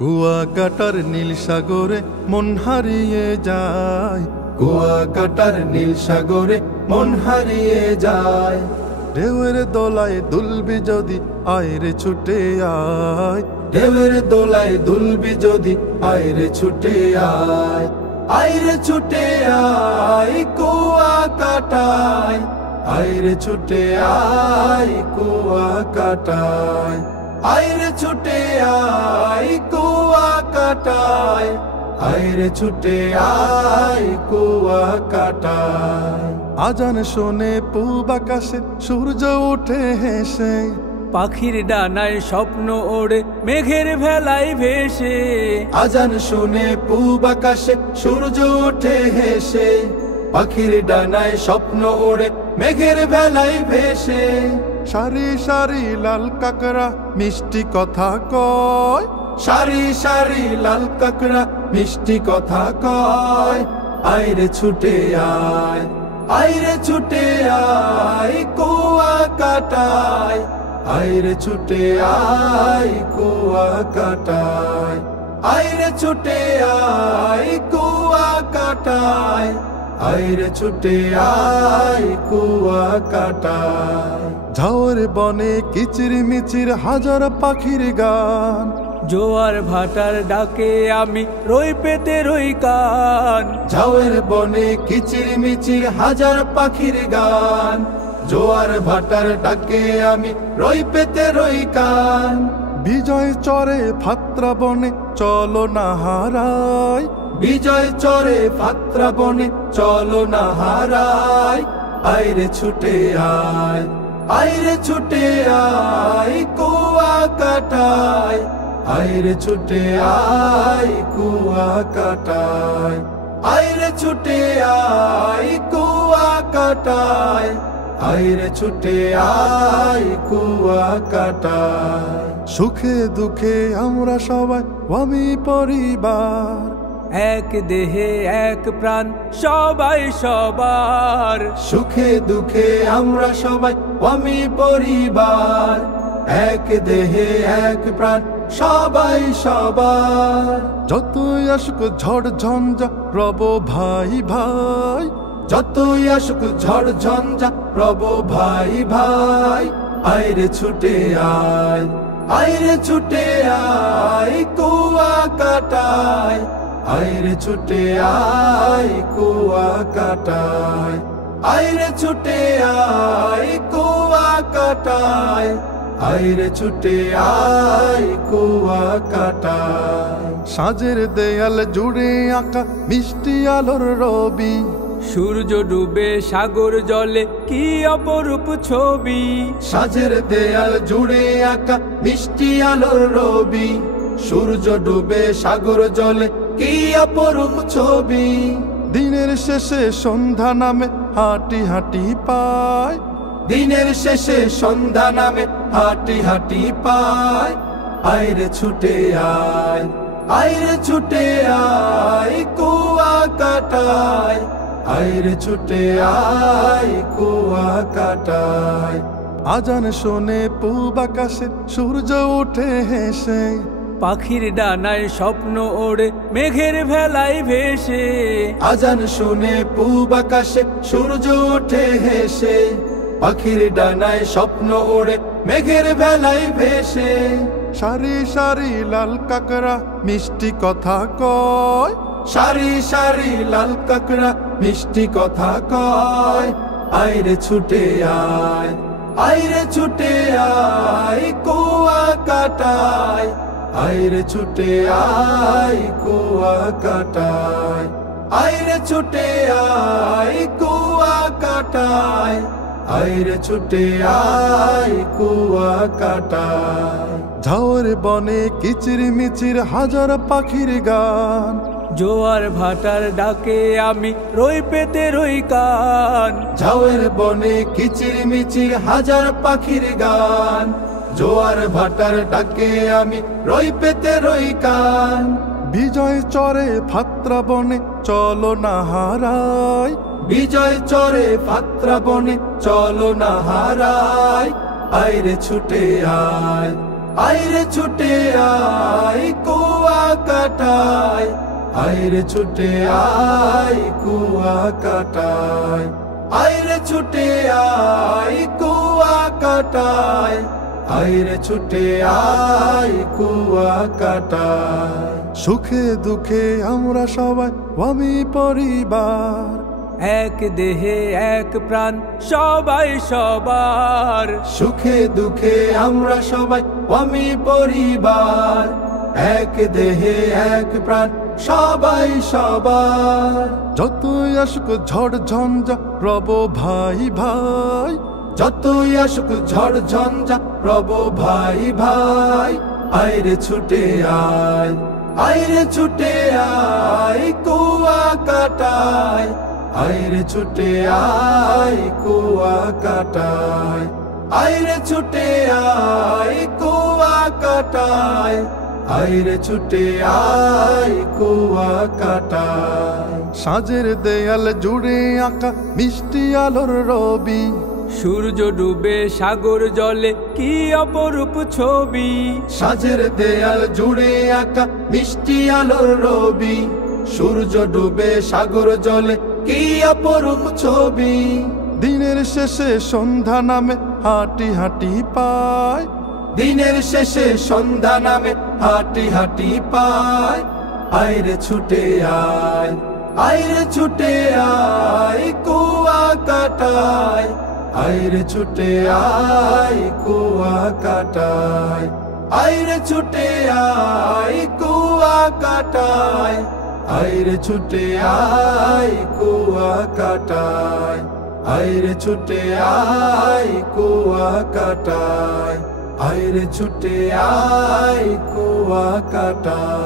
কুয়াকাটার নীল সাগরে মন হারিয়ে যায়, কুয়াকাটার নীল সাগরে মন হারিয়ে যায়। ঢেউয়ের দোলায় দুলবি যদি আয়রে ছুটে আয়, ঢেউয়ের দোলায় দুলবি যদি আয়রে ছুটে আয়, আয়রে ছুটে আয় কুয়াকাটায়, আয়রে ছুটে আয় কুয়াকাটায়, আয়রে ছুটে আয় কুয়াকাটায়, আয়রে ছুটে আয় কুয়াকাটায়। আজান শুনে পূব আকাশে সূর্য ওঠে হেসে, পাখির ডানায় স্বপ্ন ওড়ে মেঘের ভেলায় ভেসে। আজান শুনে পূব আকাশে সূর্য ওঠে হেসে, পাখির ডানায় স্বপ্ন ওড়ে মেঘের ভেলায় ভেসে। সারি সারি লাল কাকড়া মিষ্টি কথা কয়, সারি সারি লাল কাকড়া মিষ্টি কথা কয়, আয়রে ছুটে আয়, আয়রে ছুটে আয় কুয়াকাটায়, আয়রে ছুটে আয় কুয়াকাটায়, আয়রে ছুটে আয় কুয়াকাটায়, আয়রে ছুটে আয় কুয়াকাটায়। ঝাউর বনে কিচির মিচির হাজার পাখির গান, জোয়ার ভাটার ডাকে আমি রই পেতে রই কান। ঝাউর বনে কিচির মিচির হাজার পাখির গান, জোয়ার ভাটার ডাকে আমি রই পেতে রই কান। বিজয় চরে ফাত্রা বনে চলো না হারাই, বিজয় চরে ফাত্রা বনে চলো না হারাই, আয়রে ছুটে আয়, আয়রে ছুটে আয় কুয়াকাটায়, আয়রে ছুটে আয় কুয়াকাটায়, আয়রে ছুটে আয় কুয়াকাটায়, আয়রে ছুটে আয় কুয়াকাটায়। সুখে দুঃখে আমরা সবাই আমি পরিবার, এক দেহে এক প্রাণ সবাই সবার। সুখে দুঃখে আমরা সবাই আমি পরিবার, এক দেহে এক প্রাণ সবাই সবার। যতই আসুক ঝড় ঝঞ্ঝা রব ভাই ভাই, যতই আসুক ঝড় ঝঞ্ঝা রব ভাই ভাই, আয়রে ছুটে আয়, আয়রে ছুটে আয় কুয়াকাটায়, আয়রে ছুটে আয় কুয়াকাটায়, আয়রে ছুটে আয় কুয়াকাটায়, আয়রে ছুটে আয় কুয়াকাটায়। সাজের দেয়াল জুড়ে আঁকা মিষ্টি আলোর রবি, সূর্য ডুবে সাগর জলে কি অপরূপ ছবি। সাজের দেয়াল জুড়ে আঁকা মিষ্টি আলোর রবি, সূর্য ডুবে সাগর জলে কি অপরূপ ছবি। দিনের শেষে সন্ধ্যা নামে হাঁটি হাঁটি পায়, দিনের শেষে সন্ধ্যা নামে হাঁটি হাঁটি পায়, আয়রে ছুটে আয়, আয়রে ছুটে আয় কুয়াকাটায়, আয়রে ছুটে আয় কুয়াকাটায়। আজান শুনে পূব আকাশে সূর্য ওঠে হেসে, পাখির ডানায় স্বপ্ন ওড়ে মেঘের ভেলায় ভেসে। আজান শুনে পূব আকাশে সূর্য ওঠে হেসে, পাখির ডানায় স্বপ্ন ওড়ে মেঘের ভেলায় ভেসে। সারি সারি লাল কাকড়া মিষ্টি কথা কয়, সারি সারি লাল কাকড়া মিষ্টি কথা কয়, আয়রে ছুটে আয়, আয়রে ছুটে আয় কুয়াকাটায়, আয়রে ছুটে আয় কুয়াকাটায়, আয়রে ছুটে আয় কুয়াকাটায়, আয়রে ছুটে আয় কুয়াকাটায়। ঝাউর বনে কিচির মিচির হাজার পাখির গান, জোয়ার ভাটার ডাকে আমি রই পেতে রই কান। ঝাউর বনে কিচির মিচির হাজার পাখির গান, জোয়ার ভাটার ডাকে আমি রই পেতে রই কান। বিজয় চরে ফাত্রা বনে চলো না হারাই, বিজয় চরে ফাত্রা বনে চলো না হারাই, আয়রে ছুটে আয়, আইরে ছুটে আয় কুয়া কাটায়, আইরে ছুটে আয় কুয়া কাটায়, আইরে ছুটে আয় কুয়া কাটায়, আইরে ছুটে আয় কুয়া কাটায়। সুখে দুঃখে আমরা সবাই আমি পরিবার, এক দেহে এক প্রাণ সবাই সবার। সুখে দুঃখে আমরা সবাই আমি পরিবার, এক দেহে এক প্রাণ সবাই সবার। যতই আসুক ঝড় ঝঞ্ঝা রব ভাই ভাই, যতই আসুক ঝড় ঝঞ্ঝা রব ভাই ভাই। আইরে ছুটে আয়, আইরে ছুটে আয় কুয়া কাটায়, আইরে ছুটে আয় কুয়া কাটায়, আইরে ছুটে আয় কুয়া কাটায়, আইরে ছুটে আয় কুয়া কাটায়। সাজের দেয়াল জুড়ে আঁকা মিষ্টি আলোর রবি, সূর্য ডুবে সাগর জলে কি অপরূপ ছবি। সাজের দেয়াল জুড়ে আঁকা মিষ্টি আলোর রবি, সূর্য ডুবে সাগর জলে কি অপরূপ ছবি। দিনের শেষে সন্ধ্যা নামে হাঁটি হাঁটি পায়, দিনের শেষে সন্ধ্যা নামে হাঁটি হাঁটি পায়। আইরে ছুটে আয়, আইরে ছুটে আয় কুয়া কাটায়, আইরে ছুটে আয় কুয়া কাটায়, আইরে ছুটে আয় কুয়া কাটায়, আইরে ছুটে আয় কুয়া কাটায়, আইরে ছুটে আয় কুয়া কাটায়, আইরে ছুটে আয় কুয়া কাটায়।